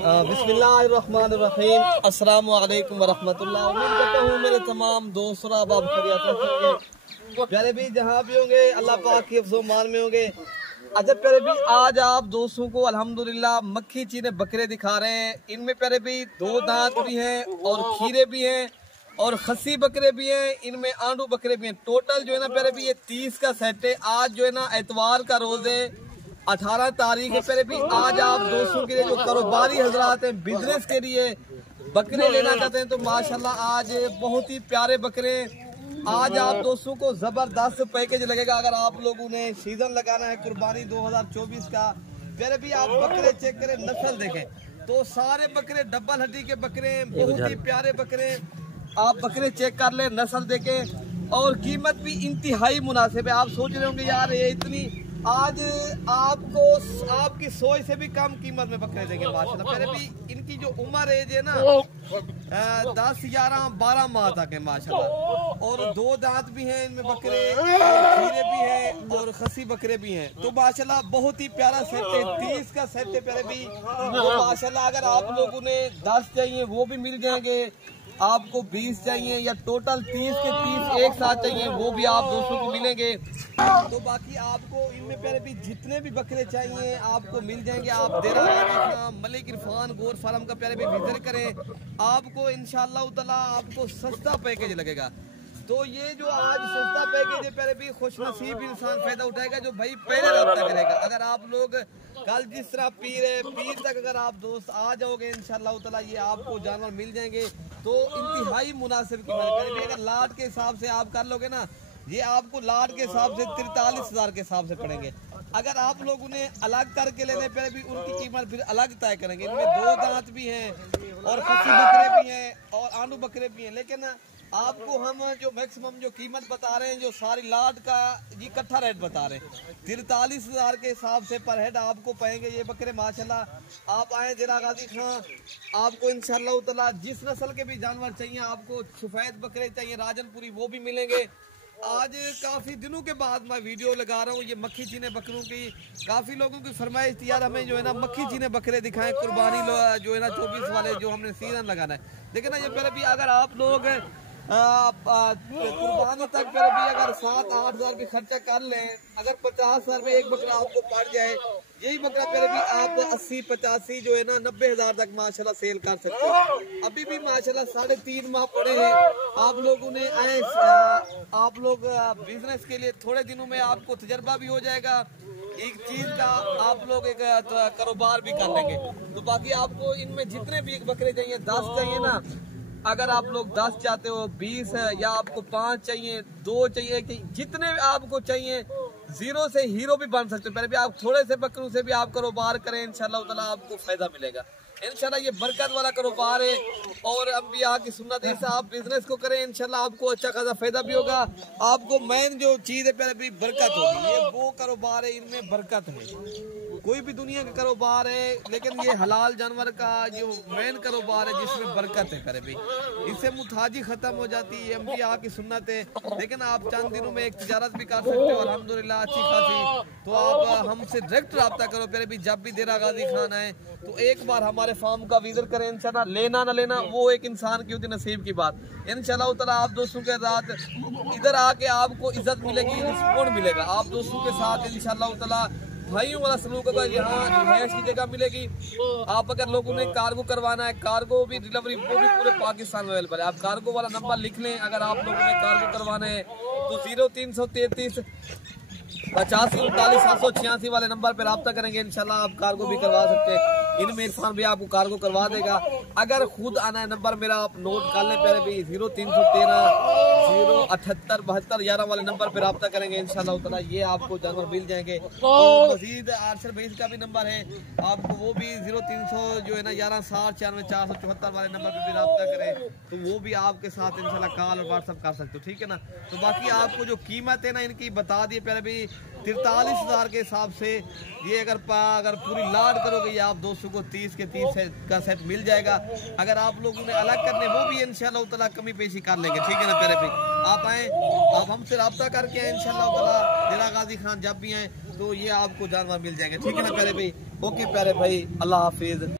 बिस्मिल्लाहिर्रहमानिर्रहीम। अस्सलामु अलैकुम वरहमतुल्लाह। उम्मीद करता हूँ मेरे तमाम दोस्त और आप खैरियत से होंगे। प्यारे भी जहाँ भी होंगे अल्लाह पाक की हिफ्ज़ मान में होंगे। अच्छा प्यारे भी, आज आप दोस्तों को अल्हम्दुलिल्लाह मक्खी चीने बकरे दिखा रहे हैं। इनमें प्यारे भी 2 दांत भी हैं और खीरे भी हैं और खस्सी बकरे भी हैं। इनमें आंडू बकरे भी हैं। टोटल जो है ना प्यारे भी ये 30 का सेट है। आज जो है ना एतवार का रोज है, 18 तारीख है। प्यारे भी आज आप दोस्तों के लिए जो कारोबारी हजरात हैं, बिजनेस के लिए बकरे लेना चाहते हैं तो माशाल्लाह आज बहुत ही प्यारे बकरे। आज आप दोस्तों को जबरदस्त पैकेज लगेगा। अगर आप लोगों ने सीजन लगाना है कुर्बानी 2024 का, प्यारे भी आप बकरे चेक करें, नस्ल देखें तो सारे बकरे डबल हड्डी के बकरे, बहुत ही प्यारे बकरे। आप बकरे चेक कर ले, नस्ल देखें और कीमत भी इंतहाई मुनासिब है। आप सोच रहे होंगे यार ये इतनी, आज आपको आपकी सोच से भी कम कीमत में बकरे देंगे माशाल्लाह। पहले भी इनकी जो उम्र एज है ना 10, 11, 12 माह तक है माशाल्लाह। और 2 दांत भी हैं इनमें बकरे, खीरे भी हैं और खस्सी बकरे भी हैं। तो माशाल्लाह बहुत ही प्यारा सेट है। 30 का सेट है प्यारे भी। तो माशाल्लाह अगर आप लोगों ने 10 चाहिए वो भी मिल जाएंगे, आपको 20 चाहिए या टोटल 30 के 30 एक साथ चाहिए वो भी आप दोस्तों को मिलेंगे। तो बाकी आपको इनमें प्यारे भी जितने भी बकरे चाहिए आपको मिल जाएंगे। आप देरा मलिक इरफान गोर फार्म का प्यारे भी विजिट करें, आपको इंशाअल्लाह ताला आपको सस्ता पैकेज लगेगा। तो ये जो आज सस्ता पैकेज है प्यारे भी, खुश नसीब इंसान फायदा उठाएगा जो भाई पहले रब्ता करेगा। अगर आप लोग कल जिस तरह पीर तक अगर आप दोस्त आ जाओगे इंशाअल्लाह ताला ये आपको जानवर मिल जाएंगे। तो इंतहाई मुनासिब कीमत। अगर लाट के हिसाब से आप कर लोगे ना, ये आपको लाट के हिसाब से 43,000 के हिसाब से पड़ेंगे। अगर आप लोगों ने अलग करके लेने पर भी उनकी कीमत फिर अलग तय करेंगे। इनमें 2 दांत भी हैं और खस्सी बकरे भी हैं और आंडू बकरे भी हैं। लेकिन आपको हम जो मैक्सिमम जो कीमत बता रहे हैं, जो सारी लाट का इकट्ठा रेट बता रहे हैं, 43,000 के हिसाब से पर हेड आपको पाएंगे ये बकरे माशाल्लाह। आप आए जरा गाजी खां, आपको इंशाअल्लाह ताला जिस नस्ल के भी जानवर चाहिए, आपको सफेद बकरे चाहिए राजनपुरी वो भी मिलेंगे। आज काफ़ी दिनों के बाद मैं वीडियो लगा रहा हूँ ये मक्खी चीने बकरों की। काफ़ी लोगों की फरमाइश थी यार हमें जो है ना मक्खी चीने बकरे दिखाएं कुर्बानी जो है ना 24 वाले जो हमने सीजन लगाना है। लेकिन ना ये पहले भी अगर आप लोग कुर्बानी तक पर भी अगर 7-8 हजार की खर्चा कर लें, अगर 50 हजार में एक बकरा आपको पड़ जाए, यही बकरा पर भी आप 80-85 जो है ना 90 हजार तक माशाल्लाह सेल कर सकते हैं। अभी भी माशाल्लाह 3.5 माह पड़े हैं। आप लोगों ने आए, आप लोग बिजनेस के लिए थोड़े दिनों में आपको तजर्बा भी हो जाएगा एक चीज का, आप लोग एक कारोबार भी कर लेंगे। तो बाकी आपको इनमें जितने भी एक बकरे चाहिए, 10 चाहिए ना, अगर आप लोग 10 चाहते हो, 20 है या आपको 5 चाहिए, 2 चाहिए, जितने आपको चाहिए, 0 से हीरो भी बन सकते हो। पहले भी आप थोड़े से बकरों से भी आप कारोबार करें इंशाअल्लाह ताला आपको फायदा मिलेगा। इंशाल्लाह ये बरकत वाला कारोबार है और अंबिया की सुन्नत है, आप बिजनेस को करें इंशाल्लाह आपको अच्छा खासा फायदा भी होगा। आपको मेन जो चीज है पहले भी बरकत होगी। ये वो कारोबार है, इनमें बरकत है। कोई भी दुनिया का कारोबार है लेकिन ये हलाल जानवर का जो मेन कारोबार है जिसमें बरकत है करे भी, इससे मुताजी खत्म हो जाती है। अंबिया की सुन्नत है। लेकिन आप चंद दिनों में एक तिजारत भी कर सकते हो अल्हम्दुलिल्लाह अच्छी खासी। तो आप हमसे डायरेक्ट रब्ता करो पहले भी, जब भी देरा गाजी खान आए तो एक बार हमारे फार्म का विजिट करें इंशाल्लाह। लेना ना लेना वो एक इंसान की होती नसीब की बात। इंशाल्लाह ताला आप दोस्तों के साथ इधर आके आपको इज्जत मिलेगी, रिस्पॉन्ड मिलेगा। आप दोस्तों के साथ इंशाल्लाह ताला भाइयों वाला सलूक होगा। यहाँ रिहायश की जगह मिलेगी। आप अगर लोगों ने कार्गो करवाना है, कार्गो भी डिलीवरी वो भी पूरे पाकिस्तान में अवेलेबल है। आप कार्गो वाला नंबर लिख लें अगर आप लोगों ने कार्गो करवाना है तो 0333 85 39 786 वाले नंबर पर रब्ता करेंगे इंशाल्लाह आप कार्गो भी करवा सकते हैं। इनमें इरफान भी आपको कार्गो करवा देगा। अगर खुद आना है नंबर मेरा आप नोट कर लें पहले भी, 0313 078 72 11 वाले नंबर पर रब्ता करेंगे इंशाल्लाह ताला ये आपको जानवर मिल जाएंगे। और मजीद आर्शर भाई का भी नंबर है, आपको वो भी 0300 जो है ना 11 60 94 474 वाले नंबर पर भी रब्ता करें तो वो भी आपके साथ इंशाल्लाह कॉल और व्हाट्सअप कर सकते हो, ठीक है ना। तो बाकी आपको जो कीमत है ना इनकी बता दिए पहले भी, 43,000 के हिसाब से ये अगर पूरी लाट करोगे ये आप दोस्तों को 30 के 30 का सेट मिल जाएगा। अगर आप लोगों ने अलग करने वो भी इंशाल्लाह ताला कमी पेशी कर लेंगे, ठीक है ना। प्यारे भाई आप आए, आप हमसे रब्ता करके आए इंशाल्लाह ताला देरा गाजी खान जब भी आए तो ये आपको जानवर मिल जाएंगे, ठीक है ना प्यारे भाई। ओके प्यारे भाई, अल्लाह हाफिज।